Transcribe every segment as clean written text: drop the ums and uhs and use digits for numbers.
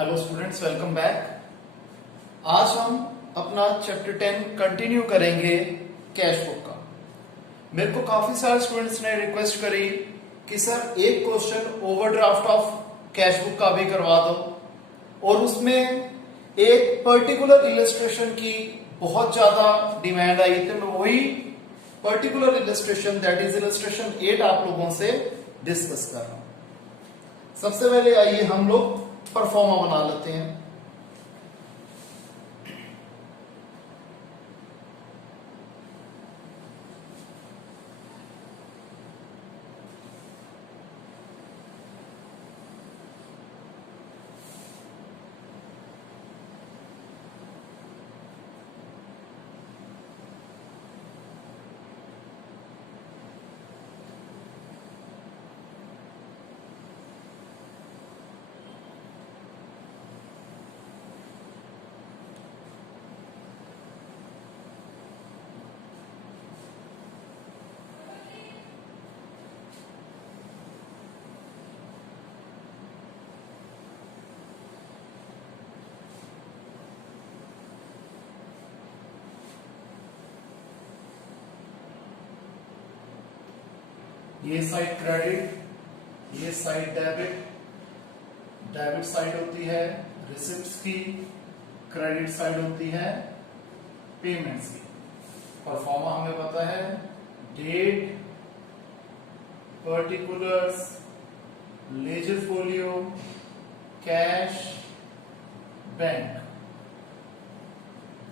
Hello students, welcome back. आज हम अपना चैप्टर 10 कंटिन्यू करेंगे कैश बुक का। मेरे को काफी सारे स्टूडेंट्स ने रिक्वेस्ट करी कि सर एक question overdraft of cash book का भी करवा दो, और उसमें एक पर्टिकुलर इलस्ट्रेशन की बहुत ज्यादा डिमांड आई थी। मैं वही particular illustration, that is illustration 8, आप लोगों से डिस्कस कर रहा हूं। सबसे पहले आइए हम लोग परफॉर्मा बना लेते हैं। ये साइड क्रेडिट, ये साइड डेबिट। डेबिट साइड होती है रिसिप्ट्स की, क्रेडिट साइड होती है पेमेंट्स की। परफॉर्मा हमें पता है date, particulars, ledger folio, cash, bank.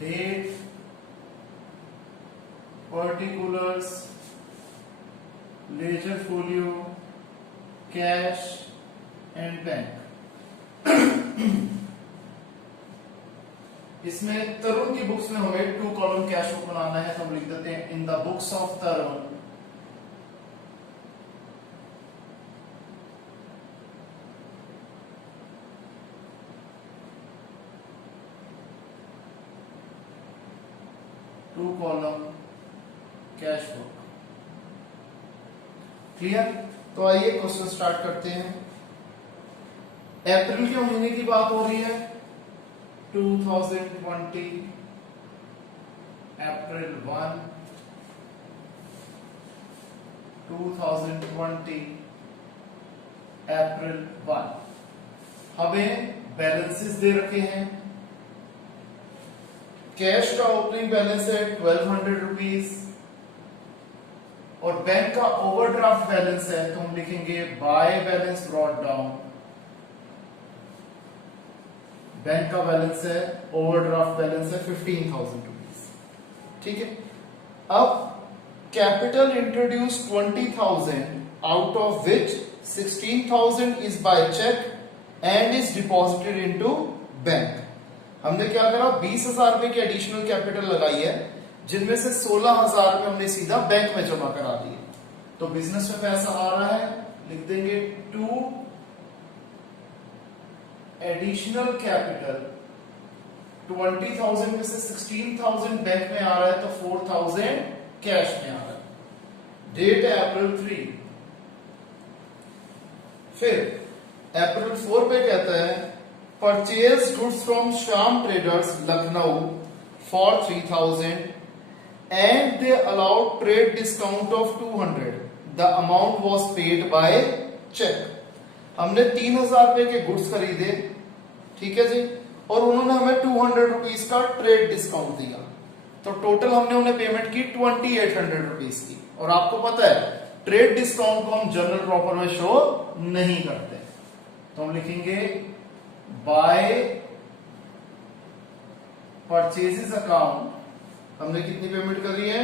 Date, particulars, ledger folio, cash and bank. इसमें तरुण की बुक्स में हमें 2 कॉलम कैश बुक बनाना है, तो हम लिख देते हैं in the books of Tarun two column cash book. Clear? तो आइए क्वेश्चन स्टार्ट करते हैं। अप्रैल के महीने की बात हो रही है, 2020 अप्रैल 1, 2020 अप्रैल 1। हमें बैलेंसेस दे रखे हैं। कैश का ओपनिंग बैलेंस है 1200 रुपीज, और बैंक का ओवरड्राफ्ट बैलेंस है, तो हम लिखेंगे by balance brought down. Bank का बैलेंस है, ओवरड्राफ्ट बैलेंस है 15,000 रुपीज। ठीक है। अब capital introduce 20,000, out of which 16,000 is by cheque and is deposited into bank. हमने क्या करा, 20,000 रुपए की एडिशनल कैपिटल लगाई है, जिनमें से 16,000 रुपए हमने सीधा बैंक में जमा करा दिए। तो बिजनेस में पैसा आ रहा है, लिख देंगे टू एडिशनल कैपिटल। 20,000 में से 16,000 बैंक में आ रहा है, तो 4,000 कैश में आ रहा है। डेट है अप्रैल 3। फिर अप्रैल 4 पे कहता है purchase goods from Shyam traders Lucknow for 3,000 and they allowed trade discount of 200. The amount was paid by check. हमने 3,000 रुपए के गुड्स खरीदे, ठीक है जी, और उन्होंने हमें 200 रुपीज का ट्रेड डिस्काउंट दिया, तो टोटल हमने उन्हें पेमेंट की 2,800 रुपीज की। और आपको पता है ट्रेड डिस्काउंट को हम जनरल प्रॉपर में शो नहीं करते, तो हम लिखेंगे बाय परचेजेस अकाउंट हमने कितनी पेमेंट करी है,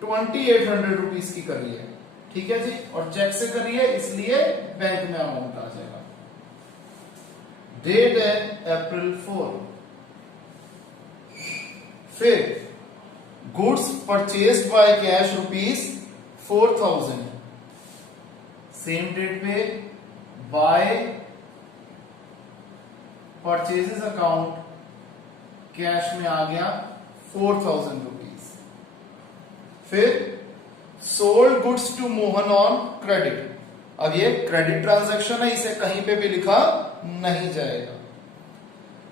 2,800 रुपीज की करी है। ठीक है जी, और चेक से करी है, इसलिए बैंक में अमाउंट आ जाएगा। डेट है अप्रैल 4। फिर goods purchased by cash rupees 4,000, same date पे बाय परचेजेस अकाउंट कैश में आ गया 4,000 रुपीज। फिर sold goods to Mohan on credit. अब ये क्रेडिट ट्रांजैक्शन है, इसे कहीं पे भी लिखा नहीं जाएगा।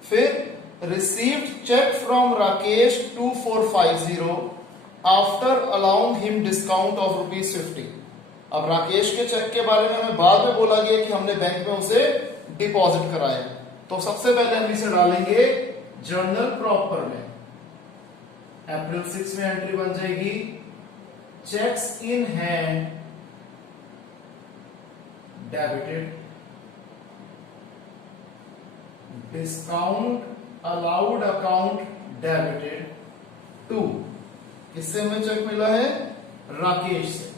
फिर received cheque from Rakesh 2450 after allowing him discount of ₹50। अब राकेश के चेक के बारे में हमें बाद में बोला गया कि हमने बैंक में उसे डिपॉजिट कराया, तो सबसे पहले हम इसे डालेंगे जर्नल प्रॉपर में। अप्रैल 6 में एंट्री बन जाएगी cheques in hand debited, discount allowed account debited to, किससे हमें चेक मिला है? राकेश से।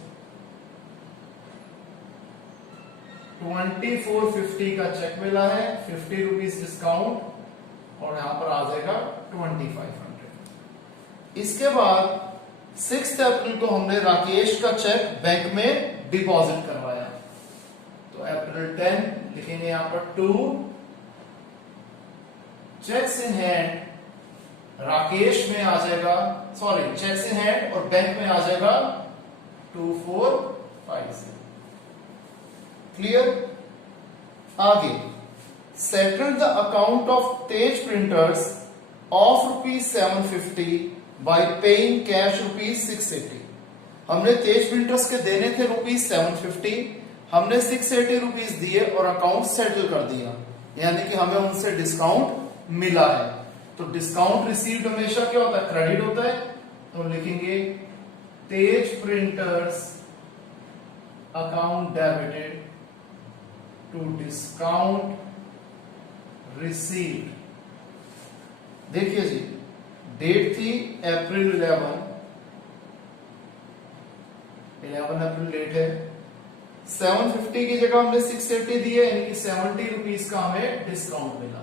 2450 का चेक मिला है, ₹50 डिस्काउंट और यहां पर आ जाएगा 2500। इसके बाद 6 अप्रैल को हमने राकेश का चेक बैंक में डिपॉजिट करवाया, तो अप्रैल 10 लिखेंगे यहां पर 2 चेक्स इन हैंड राकेश में आ जाएगा, सॉरी चेक्स इन हैंड और बैंक में आ जाएगा 2450। क्लियर? आगे settled the account of Tej printers of ₹750 bye paying cash ₹680। हमने तेज प्रिंटर्स के देने थे ₹750, हमने ₹680 दिए और अकाउंट सेटल कर दिया, यानी कि हमें उनसे डिस्काउंट मिला है। तो डिस्काउंट रिसीव्ड हमेशा क्या होता है? क्रेडिट होता है, तो लिखेंगे Tej printers account debited to discount received. देखिए जी, डेट थी अप्रैल 11 अप्रैल डेट है, 750 की जगह हमने 680 दिए, यानी कि ₹70 का हमें डिस्काउंट मिला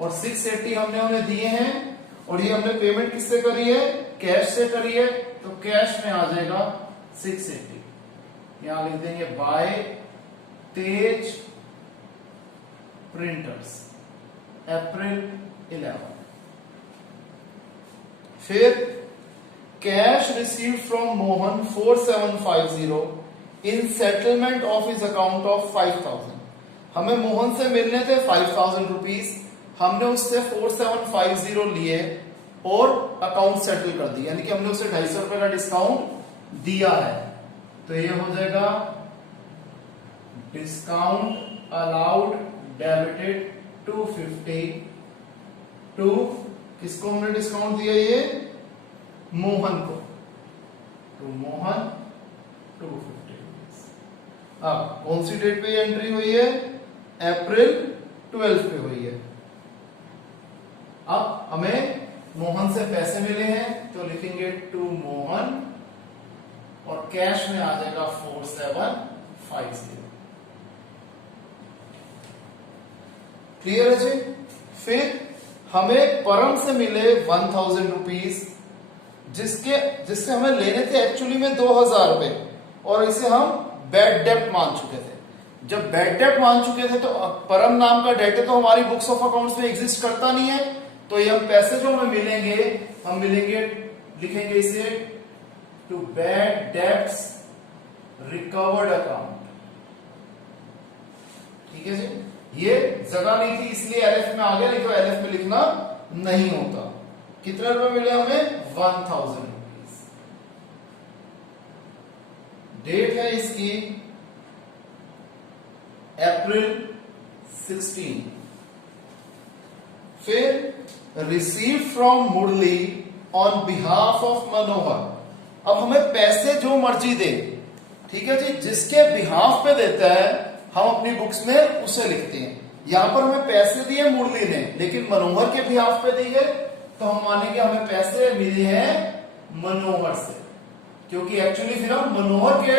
और 680 हमने उन्हें दिए हैं और ये हमने पेमेंट किससे करी है? कैश से करी है, तो कैश में आ जाएगा 680। यहां लिख देंगे बाय तेज प्रिंटर्स अप्रैल 11। फिर cash received from Mohan 4750 in settlement of his account of 5000। हमें मोहन से मिलने थे ₹5000, हमने उससे 4750 लिए और अकाउंट सेटल कर दिया, यानी कि हमने उसे ₹250 का डिस्काउंट दिया है, तो ये हो जाएगा डिस्काउंट अलाउड डेबिटेड 250 टू, किसको हमने डिस्काउंट दिया? ये मोहन को, तो मोहन 250। अब कौन सी डेट पे एंट्री हुई है? अप्रैल 12 पे हुई है। अब हमें मोहन से पैसे मिले हैं, तो लिखेंगे टू मोहन और कैश में आ जाएगा 4750। क्लियर है जी? फिर हमें परम से मिले ₹1000, जिससे हमें लेने थे एक्चुअली में ₹2000 और इसे हम बैड डेप्ट मान चुके थे। जब बैड डेप्ट मान चुके थे तो परम नाम का डेट तो हमारी बुक्स ऑफ अकाउंट्स में एग्जिस्ट करता नहीं है, तो ये हम पैसे जो हमें मिलेंगे, हम मिलेंगे, लिखेंगे इसे to bad debts recovered account. ठीक है जी? ये जगह नहीं थी इसलिए एलएफ में आ गया, नहीं तो एलएफ में लिखना नहीं होता। कितने रुपए मिले हमें? ₹1000। डेट है इसकी अप्रैल 16। फिर receive from Murali on behalf of Manohar. अब हमें पैसे जो मर्जी दे, ठीक है जी, जिसके बिहाफ पे देता है हम अपनी बुक्स में उसे लिखते हैं। यहां पर हमें पैसे दिए मुरली ने, लेकिन मनोहर के बिहाफ पे दिए, तो हम मानेंगे हमें पैसे मिले हैं मनोहर से, क्योंकि एक्चुअली फिर हम मनोहर के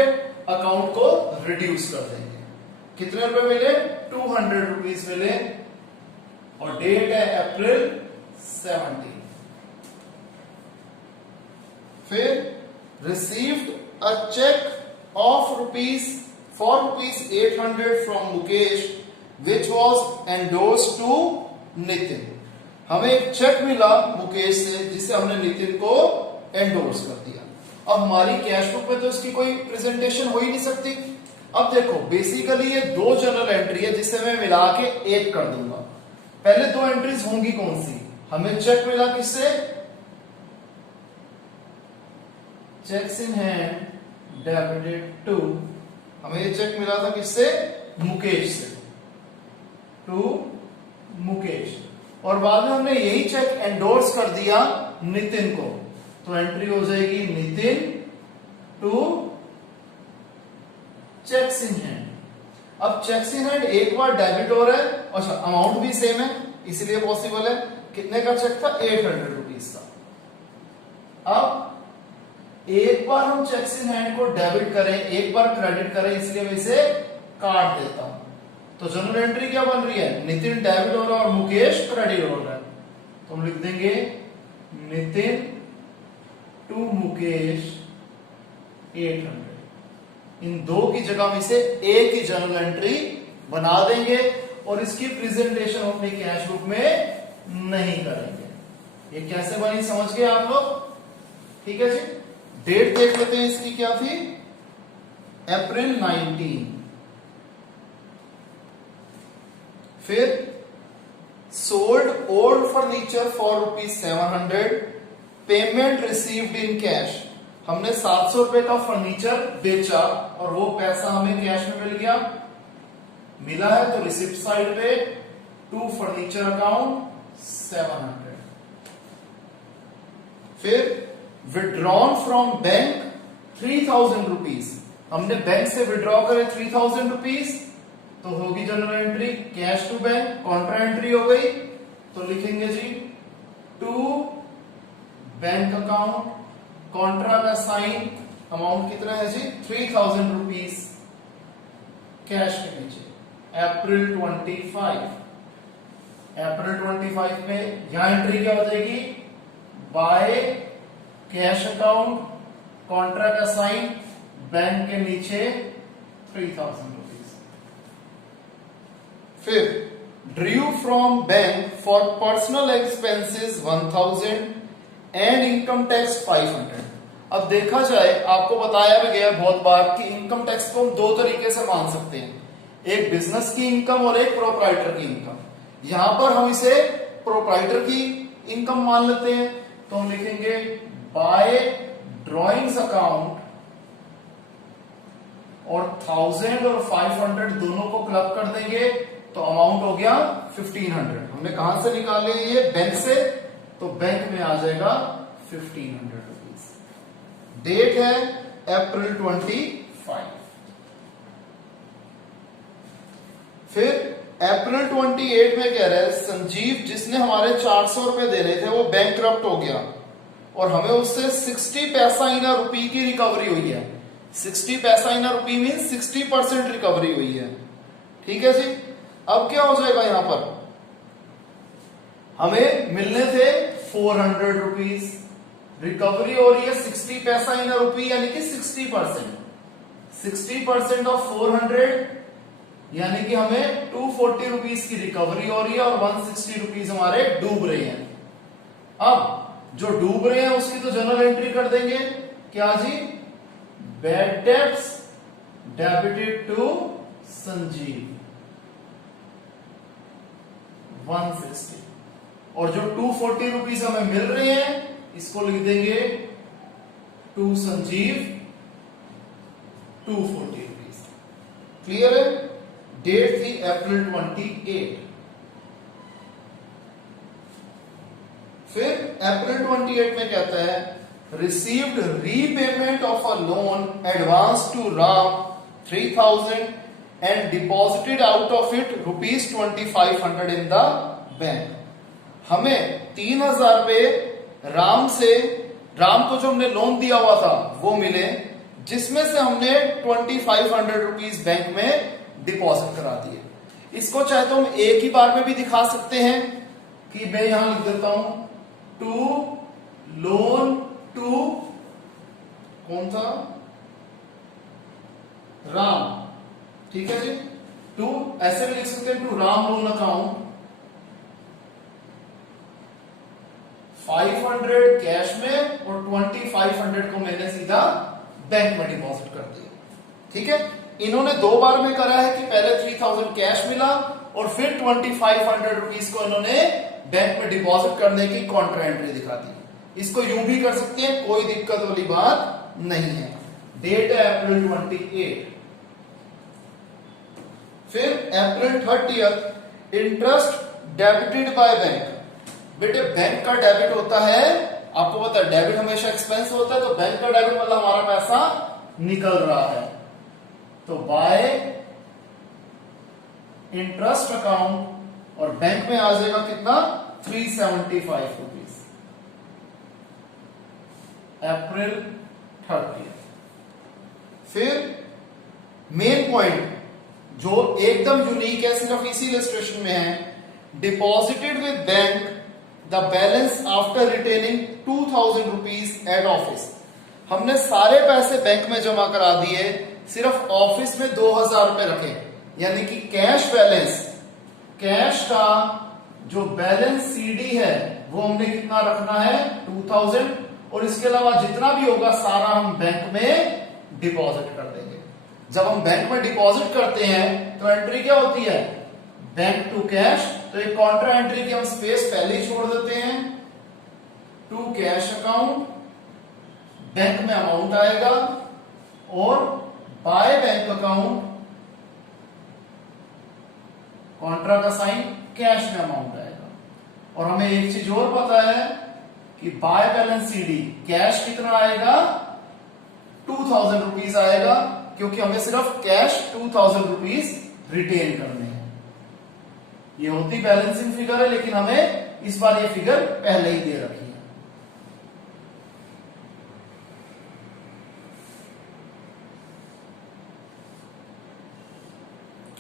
अकाउंट को रिड्यूस कर देंगे। कितने रुपए मिले? ₹200 मिले और डेट है अप्रैल 17। फिर received a cheque of ₹800 from Mukesh which was endorsed to Nitin. हमें एक चेक मिला मुकेश से जिसे हमने नितिन को एंडोर्स कर दिया। अब हमारी कैश बुक में तो इसकी कोई प्रेजेंटेशन हो ही नहीं सकती। अब देखो बेसिकली ये 2 जनरल एंट्री है जिसे मैं मिला के 1 कर दूंगा। पहले दो एंट्रीज होंगी कौन सी? हमें चेक मिला किससे? Cheques in hand debited to, हमें ये चेक मिला था किससे? मुकेश से, टू मुकेश। और बाद में हमने यही चेक एंडोर्स कर दिया नितिन को, तो एंट्री हो जाएगी Nitin to cheques in hand. अब चेक्स इन हैंड एक बार डेबिट हो रहा है, अच्छा अमाउंट भी सेम है इसलिए पॉसिबल है। कितने का चेक था? 800 रुपीज का। अब एक बार हम चेक्स इन हैंड को डेबिट करें, एक बार क्रेडिट करें, इसलिए मैं इसे काट देता हूं। तो जनरल एंट्री क्या बन रही है? नितिन डेबिट हो रहा है और मुकेश क्रेडिट हो रहा है, तो हम लिख देंगे नितिन टू मुकेश 800। इन दो की जगह में से एक ही जनरल एंट्री बना देंगे और इसकी प्रेजेंटेशन अपने कैश बुक में नहीं करेंगे। ये कैसे बनी समझ गए आप लोग? ठीक है जी। डेट देख लेते हैं इसकी क्या थी? अप्रैल 19। फिर sold old furniture for ₹700, payment received in cash. हमने 700 रुपए का फर्नीचर बेचा और वो पैसा हमें कैश में मिल गया, मिला है तो रिसिप्ट साइड पे टू फर्नीचर अकाउंट 700। फिर विड्रॉन फ्रॉम बैंक 3000 रुपीज, हमने बैंक से विड्रॉ करे 3000 रुपीज, तो होगी journal entry cash to bank, contra entry हो गई, तो लिखेंगे जी टू बैंक अकाउंट, कॉन्ट्रा का साइन, अमाउंट कितना है जी? 3000 रुपीज कैश के नीचे। अप्रैल 25, अप्रैल 25 में यहां एंट्री क्या हो जाएगी? बाय कैश अकाउंट, कॉन्ट्रा का साइन, बैंक के नीचे 3000 रुपीज। फिर Drew from bank for personal expenses 1000 and income tax 500। अब देखा जाए, आपको बताया भी गया बहुत बार कि इनकम टैक्स को हम दो तरीके से मान सकते हैं, एक बिजनेस की इनकम और एक प्रोप्राइटर की इनकम। यहां पर हम इसे प्रोप्राइटर की इनकम मान लेते हैं, तो हम लिखेंगे बाय ड्रॉइंग्स अकाउंट, और 1000 और 500 दोनों को क्लब कर देंगे तो अमाउंट हो गया 1500। हमने कहां से निकाले ये? बैंक से, तो बैंक में आ जाएगा 1500 रुपीज। डेट है अप्रैल 25। फिर अप्रैल 28 में कह रहे हैं संजीव, जिसने हमारे 400 रुपए देने थे वो बैंकक्रप्ट हो गया और हमें उससे 60 पैसा इन रुपी की रिकवरी हुई है। 60 पैसा इन रुपी मीन 60% रिकवरी हुई है। ठीक है जी। अब क्या हो जाएगा? यहां पर हमें मिलने थे 400 रुपीज, रिकवरी हो रही है 60 पैसा इन रुपी यानी कि 60%। 60% ऑफ 400 यानी कि हमें 240 रुपीज की रिकवरी हो रही है और 160 रुपीज हमारे डूब रहे हैं। अब जो डूब रहे हैं उसकी तो जनरल एंट्री कर देंगे, क्या जी? Bad debts debited to Sanjeev 160, और जो 240 रुपीज हमें मिल रहे हैं इसको लिख देंगे टू संजीव 240 रुपीज। क्लियर है? डेट थी अप्रैल 28। फिर अप्रैल 28 में कहता है received repayment of a loan advance to Ram 3000 and deposited out of it ₹2500 in the bank. हमें 3000 रुपए राम को जो हमने लोन दिया हुआ था वो मिले, जिसमें से हमने 2500 रुपीज बैंक में डिपॉजिट करा दिए। इसको चाहे तो हम एक ही बार में भी दिखा सकते हैं कि मैं यहां लिख देता हूं टू लोन टू कौन था? राम। ठीक है जी। टू ऐसे भी लिख सकते हैं to Ram loan account 500 cash में और 2500 को मैंने सीधा बैंक में डिपॉजिट कर दिया। ठीक है। इन्होंने दो बार में करा है कि पहले 3000 कैश मिला और फिर 2500 रुपीज को इन्होंने बैंक में डिपॉजिट करने की कॉन्ट्रा एंट्री दिखा दी। इसको यूं भी कर सकते हैं, कोई दिक्कत वाली बात नहीं है। डेट है अप्रैल 28। फिर अप्रैल 30th, interest debited by bank. बेटे बैंक का डेबिट होता है, आपको पता है डेबिट हमेशा एक्सपेंस होता है, तो बैंक का डेबिट मतलब हमारा पैसा निकल रहा है, तो बाय इंटरेस्ट अकाउंट और बैंक में आ जाएगा कितना 375 रुपीज अप्रैल 30th। फिर मेन पॉइंट जो एकदम यूनिक है, सिर्फ इसी इलस्ट्रेशन में है, deposited with bank the balance after retaining 2000 rupees at office. हमने सारे पैसे बैंक में जमा करा दिए, सिर्फ ऑफिस में 2000 रुपए रखे, यानी कि कैश बैलेंस, कैश का जो बैलेंस सीडी है वो हमने कितना रखना है 2000, और इसके अलावा जितना भी होगा सारा हम बैंक में डिपॉजिट कर देंगे। जब हम बैंक में डिपॉजिट करते हैं तो एंट्री क्या होती है, बैंक टू कैश, तो एक कॉन्ट्रा एंट्री की हम स्पेस पहले ही छोड़ देते हैं, टू कैश अकाउंट, बैंक में अमाउंट आएगा, और बाय बैंक अकाउंट, कॉन्ट्रा का साइन, कैश में अमाउंट आएगा। और हमें एक चीज और पता है कि बाय बैलेंस सीडी कैश कितना आएगा 2000 रुपीज आएगा, क्योंकि हमें सिर्फ कैश 2000 रुपीज रिटेन करने हैं। ये होती बैलेंसिंग फिगर है, लेकिन हमें इस बार ये फिगर पहले ही दे रखी है।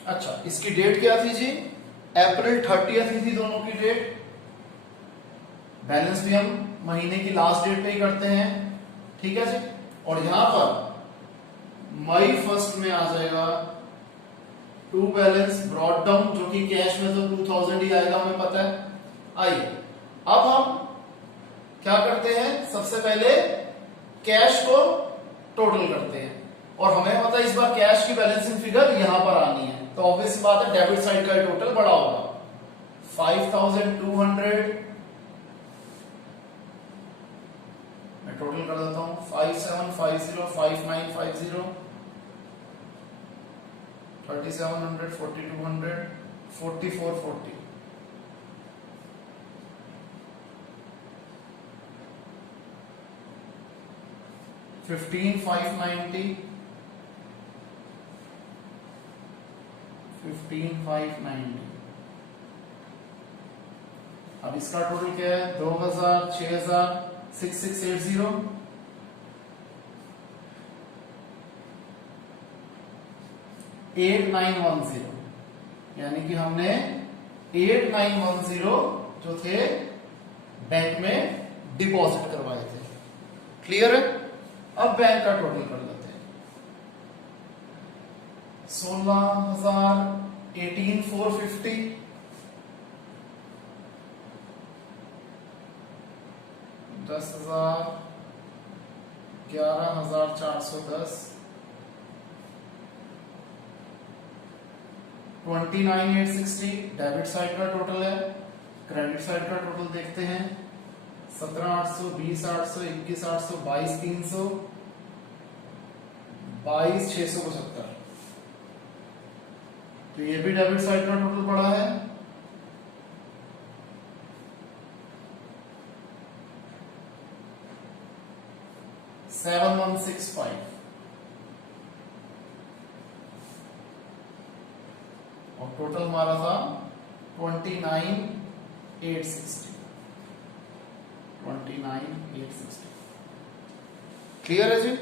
अच्छा, इसकी डेट क्या थी जी, अप्रैल 30th ही थी दोनों की डेट। बैलेंस भी हम महीने की लास्ट डेट पे ही करते हैं, ठीक है जी। और यहां पर मई 1 में आ जाएगा टू बैलेंस ब्रॉट डाउन, जो कि कैश में तो 2000 ही आएगा, हमें पता है। आइए अब हम क्या करते हैं, सबसे पहले कैश को टोटल करते हैं, और हमें पता है इस बार कैश की बैलेंसिंग फिगर यहां पर आनी है, तो ऑब्वियस बात है डेबिट साइड का टोटल बड़ा होगा। 5200 मैं टोटल कर देता हूं, 5750, 5950, 3700, 4200, 4440, 15590, 15590। अब इसका टोटल क्या है 2000, 6000, 6680, 8910, यानी कि हमने 8910 जो थे बैंक में डिपॉजिट करवाए थे। क्लियर है? अब बैंक का टोटल कर लेते हैं। 16,000, 18,450, 10,000, 11,410, 29,860 डेबिट साइड का टोटल है। क्रेडिट साइड का टोटल देखते हैं, 17,800, 20,800, 21,800, 22,300, 22,675। तो ये भी डेबिट साइड का टोटल पड़ा है। $7,165, और टोटल हमारा था 29,860, 29,860। क्लियर है जी?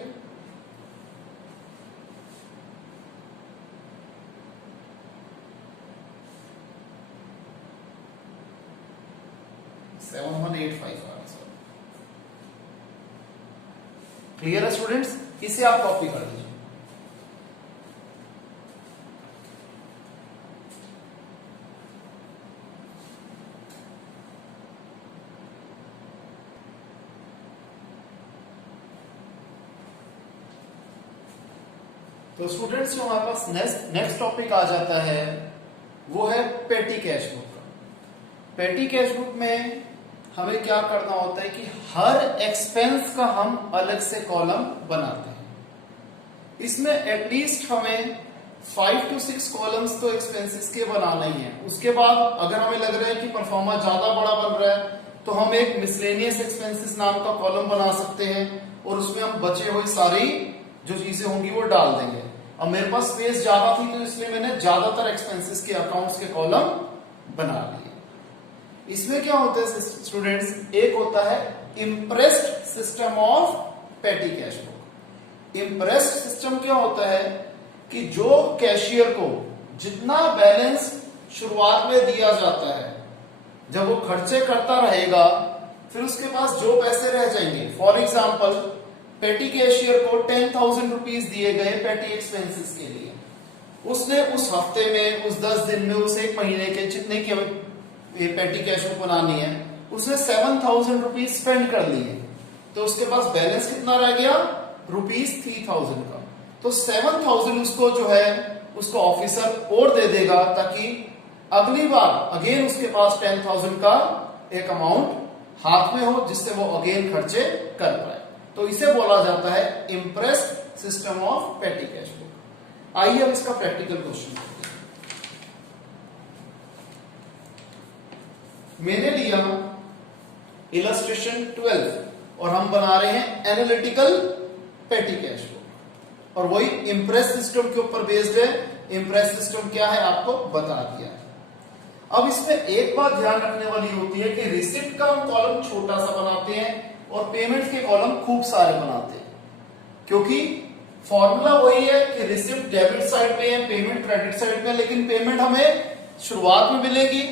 क्लियर है स्टूडेंट्स? इसे आप कॉपी कर लीजिए। तो स्टूडेंट्स जो हमारे पास नेक्स्ट टॉपिक आ जाता है वो है पेटी कैश बुक का। पेटी कैश बुक में हमें क्या करना होता है कि हर एक्सपेंस का हम अलग से कॉलम बनाते हैं। इसमें एटलीस्ट हमें 5 to 6 कॉलम्स तो एक्सपेंसेस के बनाना ही है। उसके बाद अगर हमें लग रहा है कि परफॉर्मा ज्यादा बड़ा बन रहा है तो हम एक मिसलेनियस एक्सपेंसेस नाम का कॉलम बना सकते हैं और उसमें हम बचे हुए सारी जो चीजें होंगी वो डाल देंगे। अब मेरे पास स्पेस ज्यादा थी तो इसलिए मैंने ज्यादातर एक्सपेंसेस के अकाउंट्स के कॉलम बना लिए। इसमें क्या होता है स्टूडेंट्स, एक होता है इम्प्रेस्ड सिस्टम ऑफ पेटी कैश बुक। इम्प्रेस्ड सिस्टम क्या होता है कि जो कैशियर को जितना बैलेंस शुरुआत में दिया जाता है, जब वो खर्चे करता रहेगा फिर उसके पास जो पैसे रह जाएंगे, फॉर एग्जाम्पल पेटी कैशियर को 10,000 रुपीज दिए गए पेटी एक्सपेंसेस के लिए। उसने उस हफ्ते में, उस 10 दिन में, उस एक महीने के जितने की हमें पेटी कैश बुक बनानी है, उसने 7,000 रुपीज स्पेंड कर लिए। तो उसके पास बैलेंस कितना रह गया, ₹3,000 का। तो 7,000 उसको जो है उसको ऑफिसर और दे देगा ताकि अगली बार अगेन उसके पास 10,000 का एक अमाउंट हाथ में हो जिससे वो अगेन खर्चे कर पाए। तो इसे बोला जाता है इम्प्रेस्ड सिस्टम ऑफ पेटी कैश बुक। आइए अब इसका प्रैक्टिकल क्वेश्चन करते हैं। मैंने लिया इलस्ट्रेशन 12 और हम बना रहे हैं एनालिटिकल पेटी कैश बुक और वही इम्प्रेस सिस्टम के ऊपर बेस्ड है। इम्प्रेस सिस्टम क्या है आपको बता दिया है। अब इसमें एक बात ध्यान रखने वाली होती है कि रिसिप्ट का हम कॉलम छोटा सा बनाते हैं और पेमेंट के कॉलम खूब सारे बनाते हैं, क्योंकि फॉर्मूला वही है कि रिसिप्ट डेबिट साइड पे है, पेमेंट क्रेडिट साइड पे है, लेकिन पेमेंट हमें शुरुआत में मिलेगी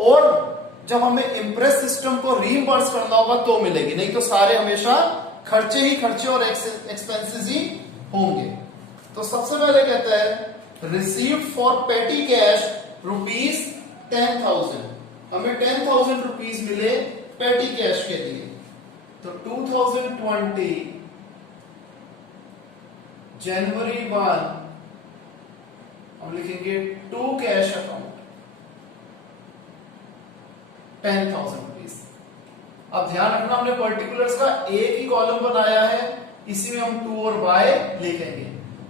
और जब हमें इम्प्रेस सिस्टम को रीइंबर्स करना होगा तो मिलेगी, नहीं तो सारे हमेशा खर्चे ही खर्चे और एक्सपेंसेस ही होंगे। तो सबसे पहले कहता है रिसीव्ड फॉर पेटी कैश ₹10,000। हमें 10,000 रुपीज मिले पेटी कैश के लिए। तो 2020 जनवरी 1 हम लिखेंगे टू कैश अकाउंट 10,000 रुपीज। अब ध्यान रखना हमने पर्टिकुलर्स का एक ही कॉलम बनाया है, इसी में हम टू और बाय लिखेंगे।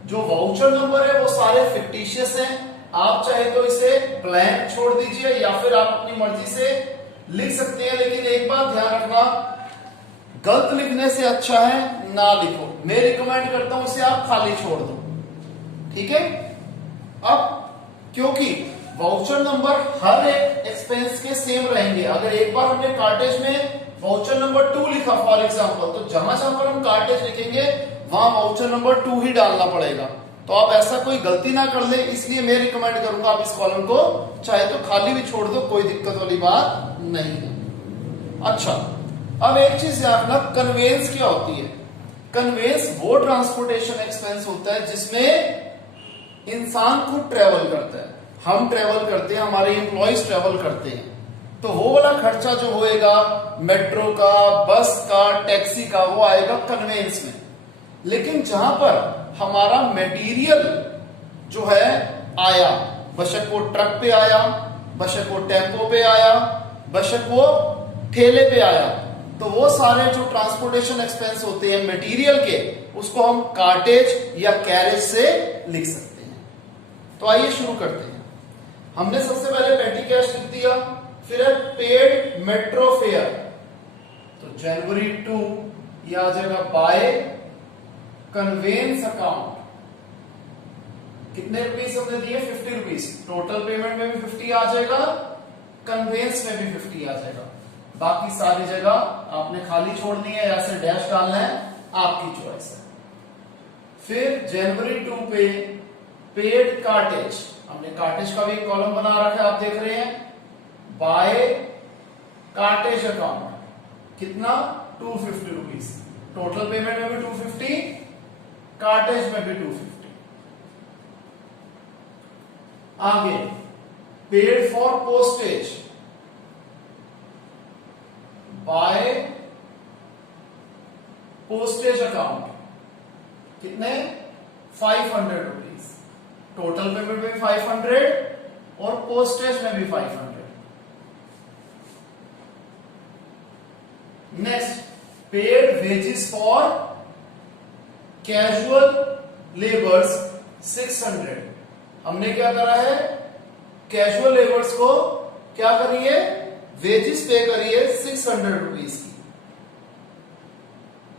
जो वाउचर नंबर है वो सारे फिक्टिशियस हैं, आप चाहे तो इसे ब्लैंक छोड़ दीजिए या फिर आप अपनी मर्जी से लिख सकते हैं, लेकिन एक बात ध्यान रखना, गलत लिखने से अच्छा है ना लिखो। मैं रिकमेंड करता हूं इसे आप खाली छोड़ दो, ठीक है। अब क्योंकि वाउचर नंबर हर एक एक्सपेंस के सेम रहेंगे, अगर एक बार हमने कार्टेज में वाउचर नंबर 2 लिखा फॉर एग्जांपल, तो जहां जहां पर हम कार्टेज लिखेंगे वहां वाउचर नंबर 2 ही डालना पड़ेगा। तो आप ऐसा कोई गलती ना कर ले, इसलिए मैं रिकमेंड करूंगा आप इस कॉलम को चाहे तो खाली भी छोड़ दो, कोई दिक्कत वाली बात नहीं है। अच्छा, अब एक चीज याद रखना, कन्वेंस क्या होती है। कन्वेंस वो ट्रांसपोर्टेशन एक्सपेंस होता है जिसमें इंसान खुद ट्रेवल करता है, हम ट्रेवल करते हैं, हमारे एम्प्लॉइज ट्रेवल करते हैं, तो वो वाला खर्चा जो होएगा मेट्रो का, बस का, टैक्सी का, वो आएगा कन्वेंस में। लेकिन जहां पर हमारा मटेरियल जो है आया, बेशक वो ट्रक पे आया, बेशक वो टेम्पो पे आया, बेशक वो ठेले पे आया, तो वो सारे जो ट्रांसपोर्टेशन एक्सपेंस होते हैं मटेरियल के, उसको हम कार्टेज या कैरेज से लिख सकते हैं। तो आइए शुरू करते हैं। हमने सबसे पहले पेटी कैश लिख दिया, फिर है पेड मेट्रो फेयर, तो जनवरी 2 ये आ जाएगा बाय कन्वेंस अकाउंट। कितने रुपीस हमने दिए, 50 रुपीस। टोटल पेमेंट में भी 50 आ जाएगा, कन्वेंस में भी 50 आ जाएगा। बाकी सारी जगह आपने खाली छोड़नी है या फिर डैश डालना है, आपकी चॉइस है। फिर जनवरी 2 पे पेड कार्टेज, हमने कार्टेज का भी एक कॉलम बना रखा है, आप देख रहे हैं, बाय कार्टेज अकाउंट कितना, 250 रुपीस। टोटल पेमेंट में भी 250, कार्टेज में भी 250। आगे paid for postage by postage account कितने, 500 रुपीज, टोटल पेमेंट में 500 और पोस्टेज में भी 500। Next, paid wages for casual labours 600। हमने क्या करा है, कैजुअल लेबर्स को क्या करिए, वेजेस पे करिए 600 रुपीज की।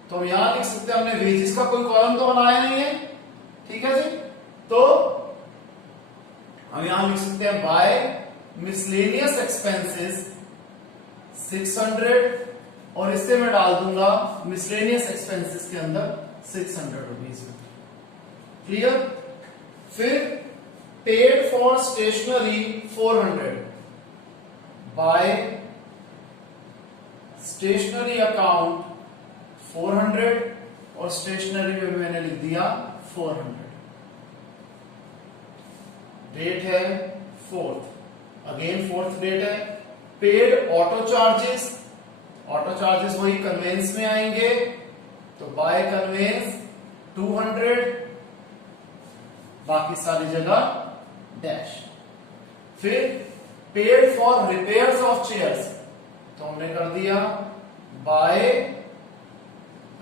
तो हम यहां लिख सकते हैं, हमने वेजेस का कोई कॉलम तो बनाया नहीं है, ठीक है जी। तो हम यहां लिख सकते हैं बाय मिसलेनियस एक्सपेंसेस 600, और इससे मैं डाल दूंगा मिसलेनियस एक्सपेंसेस के अंदर 600 रुपीज। क्लियर। फिर paid for stationery 400, by stationery account 400, और स्टेशनरी में मैंने लिख दिया 400। डेट है 4th, अगेन 4th डेट है। Paid auto charges, auto charges वही कन्वेंस में आएंगे, तो बाय कन्वेंस 200, बाकी सारी जगह डैश। फिर paid for repairs of chairs, तो हमने कर दिया बाय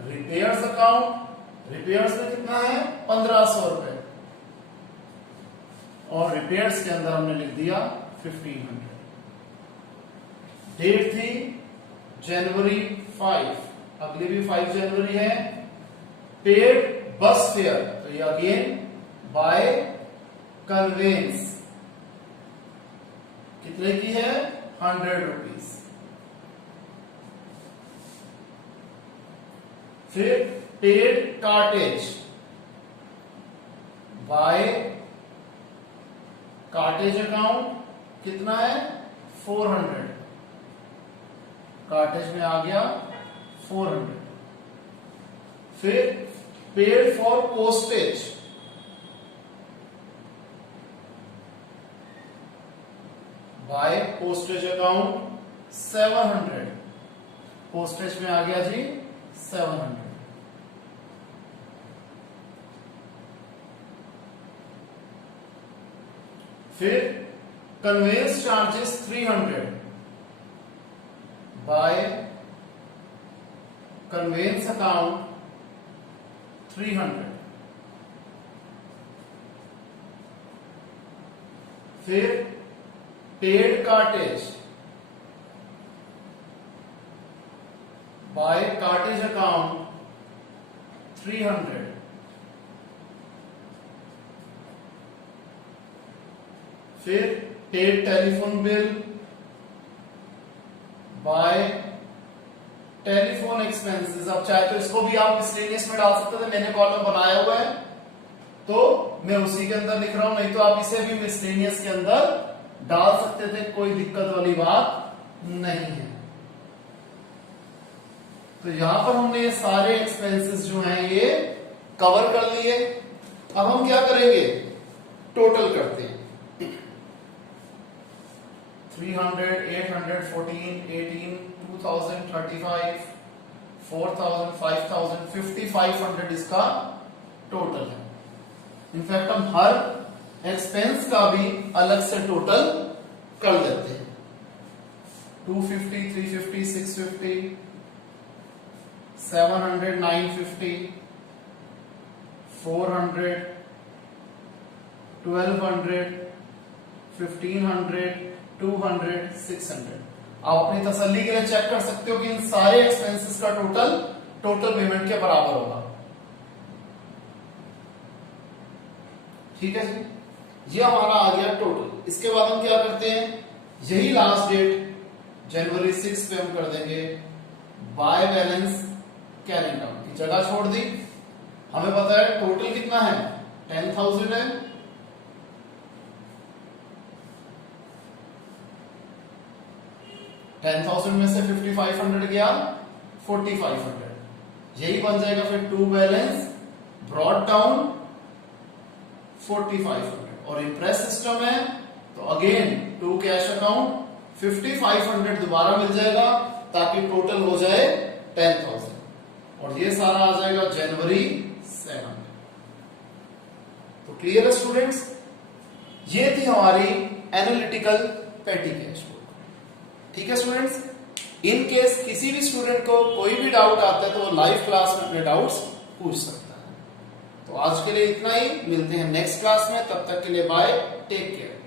रिपेयर्स अकाउंट। रिपेयर्स में कितना है, 1500 रुपए, और रिपेयर्स के अंदर हमने लिख दिया 1500। डेट थी जनवरी 5, अगली भी 5 जनवरी है। पेड बस फेयर, तो ये अगेन बाय कन्वेंस, कितने की है, 100 रुपीज। फिर paid cartage, by cartage account, कितना है, 400, कार्टेज में आ गया 400। फिर paid for postage, by postage account 700, postage में आ गया जी 700। फिर conveyance charges 300, by conveyance account 300। फिर paid cartage, by cartage account 300। फिर paid telephone bill, by telephone expenses. अब चाहे तो इसको भी आप मिसलेनियस में डाल सकते थे, मैंने कॉलम बनाया हुआ है तो मैं उसी के अंदर लिख रहा हूं, नहीं तो आप इसे भी मिसलेनियस के अंदर डाल सकते थे, कोई दिक्कत वाली बात नहीं है। तो यहां पर हमने ये सारे एक्सपेंसेस जो हैं ये कवर कर लिए। अब हम क्या करेंगे, टोटल करते हैं। 300, 800, 14, 18, 2000, 35, 4000, 5000, 5500 इसका टोटल है। इनफैक्ट हम हर एक्सपेंस का भी अलग से टोटल कर लेते हैं। 250, 350, 650, 700, 950, 400, 1200, 1500, 200, 600। आप अपनी तसल्ली के लिए चेक कर सकते हो कि इन सारे एक्सपेंसेस का टोटल पेमेंट के बराबर होगा। ठीक है जी, ये हमारा आ गया टोटल। इसके बाद हम क्या करते हैं, यही लास्ट डेट जनवरी 6 पे हम कर देंगे बाय बैलेंस कैरिंग आउट की जगह छोड़ दी। हमें पता है टोटल कितना है, 10,000 है। में से 5500 गया, 4500, यही बन जाएगा फिर टू बैलेंस ब्रॉड डाउन 4500। और इंप्रेस सिस्टम है तो अगेन टू कैश अकाउंट 5500 दोबारा मिल जाएगा ताकि टोटल हो जाए 10,000, और ये सारा आ जाएगा जनवरी 7। तो क्लियर है स्टूडेंट्स, ये थी हमारी एनालिटिकल पेटी कैश बुक। ठीक है स्टूडेंट्स, इन केस किसी भी स्टूडेंट को कोई भी डाउट आता है तो वो लाइव क्लास में अपने डाउट्स पूछ सकता है। तो आज के लिए इतना ही, मिलते हैं नेक्स्ट क्लास में, तब तक के लिए बाय, टेक केयर।